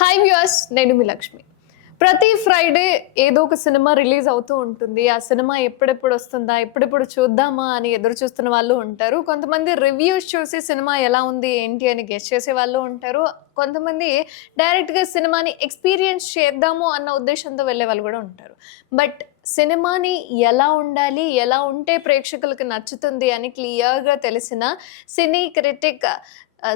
Hi viewers, నేను మీ లక్ష్మి. ప్రతి Friday ఏదో ఒక సినిమా రిలీజ్ అవుతూ ఉంటుంది. ఆ సినిమా ఎప్పుడెప్పుడు వస్తుందా, ఎప్పుడెప్పుడు చూద్దామా అని ఎదురు చూస్తున్న వాళ్ళు ఉంటారు. కొంతమంది రివ్యూస్ చూసి సినిమా ఎలా ఉంది, ఏంటి అని గెస్ చేసే వాళ్ళు ఉంటారు. కొంతమంది డైరెక్ట్‌గా సినిమాని ఎక్స్‌పీరియన్స్ చేద్దాము అన్న ఉద్దేశంతో వెళ్ళే వాళ్ళు కూడా ఉంటారు. బట్ సినిమాని ఎలా ఉండాలి, ఎలా ఉంటే ప్రేక్షకులకు నచ్చుతుంది అని క్లియర్‌గా తెలిసిన సినీ క్రిటిక్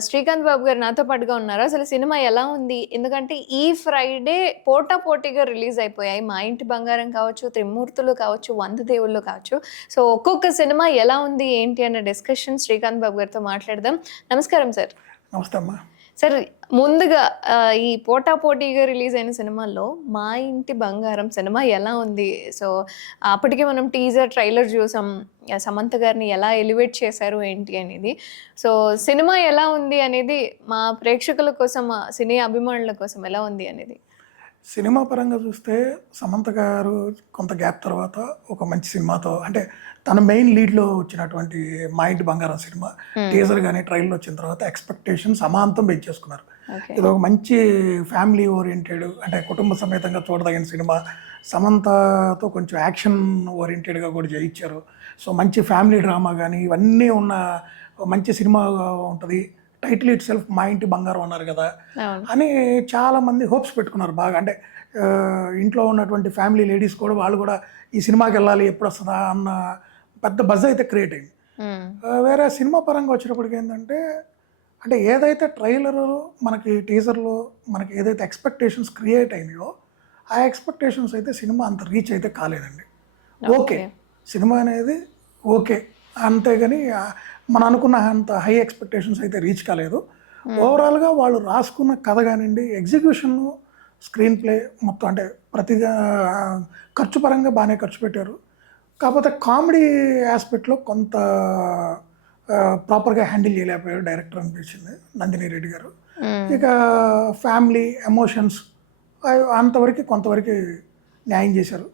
శ్రీకాంత్ బాబు గారు నాతో పాటుగా ఉన్నారు. అసలు సినిమా ఎలా ఉంది? ఎందుకంటే ఈ ఫ్రైడే పోటాపోటీగా రిలీజ్ అయిపోయాయి. 'మా ఇంటి బంగారం' కావచ్చు, 'త్రిమూర్తులు' కావచ్చు, 'వంద దేవుళ్ళు' కావచ్చు. సో ఒక్కొక్క సినిమా ఎలా ఉంది, ఏంటి అన్న డిస్కషన్ శ్రీకాంత్ బాబు గారితో మాట్లాడదాం. నమస్కారం సార్. నమస్తే అమ్మా. సార్, ముందుగా ఈ పోటాపోటీగా రిలీజ్ అయిన సినిమాల్లో 'మా ఇంటి బంగారం' సినిమా ఎలా ఉంది? సో అప్పటికే మనం టీజర్, ట్రైలర్ చూసాం. సమంత గారిని ఎలా ఎలివేట్ చేశారు ఏంటి అనేది. సో సినిమా ఎలా ఉంది అనేది మా ప్రేక్షకుల కోసం, సినీ అభిమానుల కోసం ఎలా ఉంది అనేది. సినిమా పరంగా చూస్తే సమంత గారు కొంత గ్యాప్ తర్వాత ఒక మంచి సినిమాతో, అంటే తన మెయిన్ లీడ్లో వచ్చినటువంటి 'మా ఇంటి బంగారం' సినిమా టీజర్ కానీ ట్రైలర్ వచ్చిన తర్వాత ఎక్స్పెక్టేషన్స్ అమాంతం పెంచేసుకున్నారు. ఇది ఒక మంచి ఫ్యామిలీ ఓరియంటెడ్, అంటే కుటుంబ సమేతంగా చూడదగిన సినిమా. సమంతతో కొంచెం యాక్షన్ ఓరియంటెడ్గా కూడా చేయించారు. సో మంచి ఫ్యామిలీ డ్రామా కానీ ఇవన్నీ ఉన్న మంచి సినిమా ఉంటుంది. టైటిల్ ఇట్ సెల్ఫ్ 'మా ఇంటి బంగారం' అన్నారు కదా అని చాలామంది హోప్స్ పెట్టుకున్నారు బాగా. అంటే ఇంట్లో ఉన్నటువంటి ఫ్యామిలీ లేడీస్ కూడా వాళ్ళు కూడా ఈ సినిమాకి వెళ్ళాలి, ఎప్పుడు వస్తుందా అన్న పెద్ద బజ్ అయితే క్రియేట్ అయింది. వేరే సినిమా పరంగా వచ్చినప్పటికి ఏంటంటే, అంటే ఏదైతే ట్రైలర్ మనకి టీజర్లో మనకి ఏదైతే ఎక్స్పెక్టేషన్స్ క్రియేట్ అయినాయో ఆ ఎక్స్పెక్టేషన్స్ అయితే సినిమా అంత రీచ్ అయితే కాలేదండి. ఓకే, సినిమా అనేది ఓకే, అంతేగాని మనం అనుకున్న అంత హై ఎక్స్పెక్టేషన్స్ అయితే రీచ్ కాలేదు. ఓవరాల్గా వాళ్ళు రాసుకున్న కథ కానివ్వండి, ఎగ్జిక్యూషన్, స్క్రీన్ ప్లే మొత్తం, అంటే ప్రతిగా ఖర్చు పరంగా బాగానే ఖర్చు పెట్టారు. కాకపోతే కామెడీ ఆస్పెక్ట్లో కొంత ప్రాపర్గా హ్యాండిల్ చేయలేకపోయారు డైరెక్టర్ అనిపించింది నందిని రెడ్డి గారు. ఇక ఫ్యామిలీ ఎమోషన్స్ అంతవరకు కొంతవరకు న్యాయం చేశారు.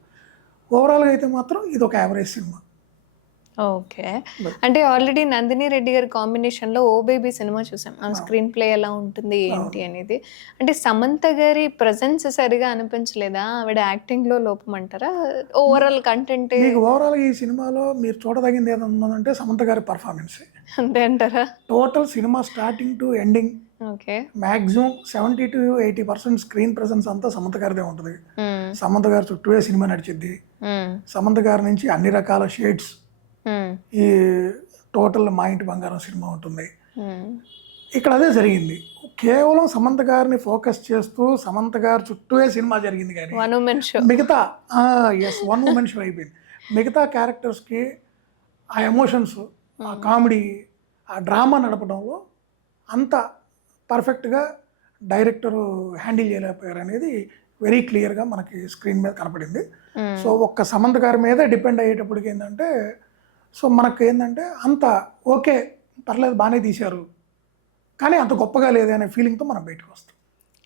ఓవరాల్గా అయితే మాత్రం ఇది ఒక యావరేజ్ సినిమా. ఓకే, అంటే ఆల్రెడీ నందిని రెడ్డి గారి కాంబినేషన్లో 'ఓ బేబీ' సినిమా చూసాం. ఆ స్క్రీన్ ప్లే ఎలా ఉంటుంది ఏంటి అనేది. అంటే సమంత గారి ప్రజెన్స్ సరిగా అనిపించలేదా? ఆవిడ యాక్టింగ్లో లోపం అంటారా? ఓవరాల్ కంటెంట్ ఓవరాల్ ఈ సినిమాలో మీరు చూడదగింది ఏదన్నదంటే సమంత గారి పర్ఫార్మెన్స్ అంతే అంటారా? Total cinema starting to ending okay, maximum 70 to 80% screen presence అంతా సమంత గారిదే ఉంటుంది. సమంత గారి చుట్టూ సినిమా నడిచిద్ది. సమంత గారి నుంచి అన్ని రకాల షేడ్స్ ఈ టోటల్ 'మా ఇంటి బంగారం' సినిమా ఉంటుంది. ఇక్కడ అదే జరిగింది. కేవలం సమంత గారిని ఫోకస్ చేస్తూ సమంత గారి చుట్టూ సినిమా జరిగింది, కానీ మిగతా వన్ ఉమెన్ షో అయిపోయింది. మిగతా క్యారెక్టర్స్కి ఆ ఎమోషన్స్, ఆ కామెడీ, ఆ డ్రామా నడపడంలో అంత పర్ఫెక్ట్గా డైరెక్టర్ హ్యాండిల్ చేయలేకపోయారు అనేది వెరీ క్లియర్గా మనకి స్క్రీన్ మీద కనపడింది. సో ఒక్క సమంత గారి మీదే డిపెండ్ అయ్యేటప్పటికి ఏంటంటే, సో మనకు ఏంటంటే అంత ఓకే, పర్లేదు, బాగానే తీశారు, కానీ అంత గొప్పగా లేదు అనే ఫీలింగ్తో మనం బయటకు వస్తాం.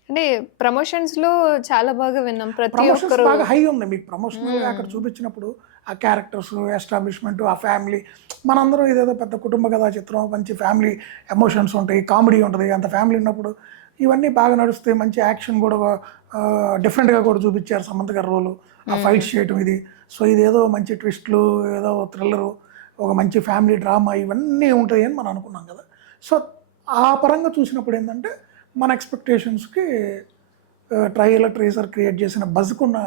అంటే ప్రమోషన్స్లో చాలా బాగా విన్నాం. ప్రమోషన్స్ బాగా హై ఉంది. మీకు ప్రమోషనల్గా అక్కడ చూపించినప్పుడు ఆ క్యారెక్టర్స్, ఎస్టాబ్లిష్మెంట్, ఆ ఫ్యామిలీ, మనందరం ఇదేదో పెద్ద కుటుంబ కథా చిత్రం, మంచి ఫ్యామిలీ ఎమోషన్స్ ఉంటాయి, కామెడీ ఉంటుంది. అంత ఫ్యామిలీ ఉన్నప్పుడు ఇవన్నీ బాగా నడుస్తాయి. మంచి యాక్షన్ కూడా డిఫరెంట్గా కూడా చూపించారు సమంత గారి రోలు, ఆ ఫైట్స్ చేయటం ఇది. సో ఇదేదో మంచి ట్విస్ట్లు, ఏదో థ్రిల్లరు, ఒక మంచి ఫ్యామిలీ డ్రామా ఇవన్నీ ఉంటాయి అని మనం అనుకున్నాం కదా. సో ఆ పరంగా చూసినప్పుడు ఏంటంటే మన ఎక్స్పెక్టేషన్స్కి ట్రైలర్ ట్రేజర్ క్రియేట్ చేసిన బజ్కున్న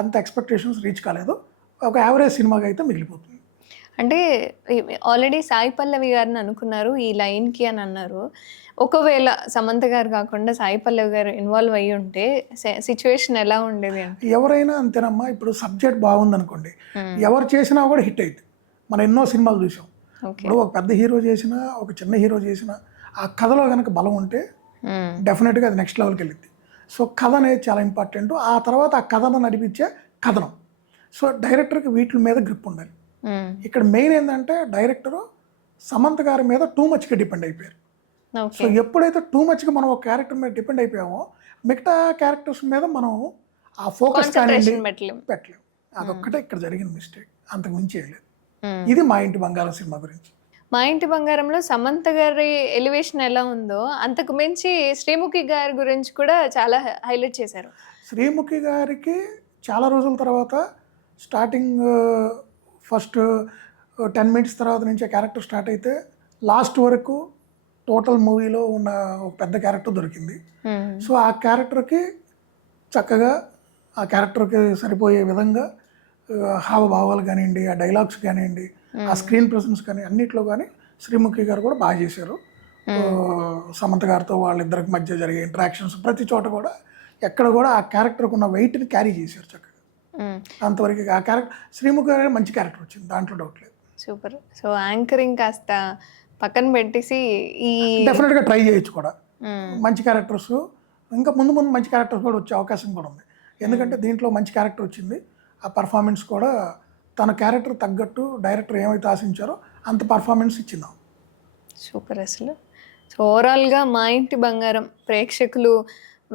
అంత ఎక్స్పెక్టేషన్స్ రీచ్ కాలేదు. ఒక యావరేజ్ సినిమాగా అయితే మిగిలిపోతుంది. అంటే ఆల్రెడీ సాయి పల్లవి గారిని అనుకున్నారు ఈ లైన్కి అని అన్నారు. ఒకవేళ సమంత గారు కాకుండా సాయి పల్లవి గారు ఇన్వాల్వ్ అయ్యి ఉంటే సిచ్యువేషన్ ఎలా ఉండేది అంటే? ఎవరైనా అంతేనమ్మా. ఇప్పుడు సబ్జెక్ట్ బాగుందనుకోండి, ఎవరు చేసినా కూడా హిట్ అయింది. మనం ఎన్నో సినిమాలు చూసాం. ఇప్పుడు ఒక పెద్ద హీరో చేసినా, ఒక చిన్న హీరో చేసినా, ఆ కథలో కనుక బలం ఉంటే డెఫినెట్గా అది నెక్స్ట్ లెవెల్కి వెళ్ళింది. సో కథ అనేది చాలా ఇంపార్టెంట్. ఆ తర్వాత ఆ కథను నడిపించే కథనం. సో డైరెక్టర్కి వీటి మీద గ్రిప్ ఉండాలి. ఇక్కడ మెయిన్ ఏంటంటే డైరెక్టరు సమంత గారి మీద టూ మచ్గా డిపెండ్ అయిపోయారు. సో ఎప్పుడైతే టూ మచ్గా మనం ఒక క్యారెక్టర్ మీద డిపెండ్ అయిపోయామో మిగతా క్యారెక్టర్స్ మీద మనం ఆ ఫోకస్ పెట్టలేము. అదొక్కటే ఇక్కడ జరిగిన మిస్టేక్, అంతకు మించి చేయలేదు. ఇది 'మా ఇంటి బంగారం' సినిమా గురించి. మా ఇంటి బంగారంలో సమంత గారి ఎలివేషన్ ఎలా ఉందో అంతకు మించి శ్రీముఖి గారి గురించి కూడా చాలా హైలైట్ చేశారు. శ్రీముఖి గారికి చాలా రోజుల తర్వాత స్టార్టింగ్ ఫస్ట్ 10 మినిట్స్ తర్వాత నుంచే క్యారెక్టర్ స్టార్ట్ అయితే లాస్ట్ వరకు టోటల్ మూవీలో ఉన్న ఒక పెద్ద క్యారెక్టర్ దొరికింది. సో ఆ క్యారెక్టర్కి చక్కగా ఆ క్యారెక్టర్కి సరిపోయే విధంగా హావభావాలు కానివ్వండి, ఆ డైలాగ్స్ కానివ్వండి, ఆ స్క్రీన్ ప్రెసెన్స్ కానీ అన్నిట్లో కానీ శ్రీముఖి గారు కూడా బాగా చేశారు. సమంత గారితో వాళ్ళిద్దరికి మధ్య జరిగే ఇంటరాక్షన్స్ ప్రతి చోట కూడా ఎక్కడ కూడా ఆ క్యారెక్టర్కి ఉన్న వెయిట్ని క్యారీ చేశారు చక్కగా. అంతవరకు ఆ క్యారెక్టర్ శ్రీముఖి గారు మంచి క్యారెక్టర్ వచ్చింది, దాంట్లో డౌట్ లేదు. సూపర్. సో యాంకరింగ్ కాస్త పక్కన పెట్టేసి ఈ డెఫినెట్గా ట్రై చేయొచ్చు కూడా. మంచి క్యారెక్టర్స్ ఇంకా ముందు ముందు మంచి క్యారెక్టర్స్ కూడా వచ్చే అవకాశం కూడా ఉంది. ఎందుకంటే దీంట్లో మంచి క్యారెక్టర్ వచ్చింది, ఆ పర్ఫార్మెన్స్ కూడా తన క్యారెక్టర్ తగ్గట్టు డైరెక్టర్ ఏమైతే ఆశించారో అంత పర్ఫార్మెన్స్ ఇచ్చిందాం. సూపర్ అసలు. సో ఓవరాల్గా మా ఇంటి బంగారం ప్రేక్షకులు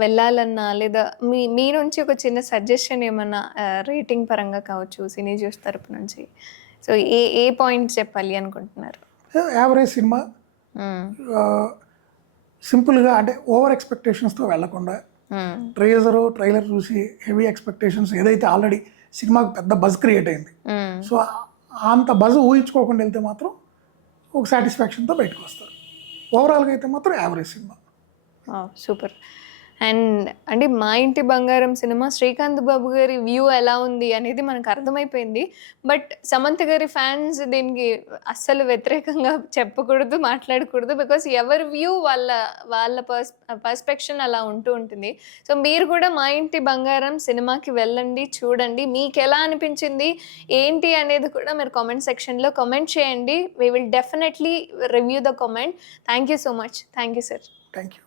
వెళ్ళాలన్నా లేదా మీ నుంచి ఒక చిన్న సజెషన్ ఏమన్నా రేటింగ్ పరంగా కావచ్చు, సినీ జ్యూస్ తరపు నుంచి, సో ఏ పాయింట్ చెప్పాలి అనుకుంటున్నారు? యావరేజ్ సినిమా, సింపుల్గా అంటే ఓవర్ ఎక్స్పెక్టేషన్స్తో వెళ్లకుండా ట్రైలర్ చూసి హెవీ ఎక్స్పెక్టేషన్స్ ఏదైతే ఆల్రెడీ సినిమాకి పెద్ద బజ్ క్రియేట్ అయింది, సో అంత బజ్ ఊహించుకోకుండా వెళ్తే మాత్రం ఒక సాటిస్ఫాక్షన్తో బయటకు వస్తారు. ఓవరాల్గా అయితే మాత్రం యావరేజ్ సినిమా. సూపర్. అండ్ అంటే మా ఇంటి బంగారం సినిమా శ్రీకాంత్ బాబు గారి వ్యూ ఎలా ఉంది అనేది మనకు అర్థమైపోయింది. బట్ సమంత గారి ఫ్యాన్స్ దీనికి అస్సలు వ్యతిరేకంగా చెప్పకూడదు, మాట్లాడకూడదు. బికాస్ ఎవరి వ్యూ వాళ్ళ పర్స్పెక్షన్ అలా ఉంటూ ఉంటుంది. సో మీరు కూడా మా ఇంటి బంగారం సినిమాకి వెళ్ళండి, చూడండి. మీకు ఎలా అనిపించింది ఏంటి అనేది కూడా మీరు కామెంట్ సెక్షన్లో కామెంట్ చేయండి. We will definitely review the comment. Thank you so much. Thank you sir. Thank you.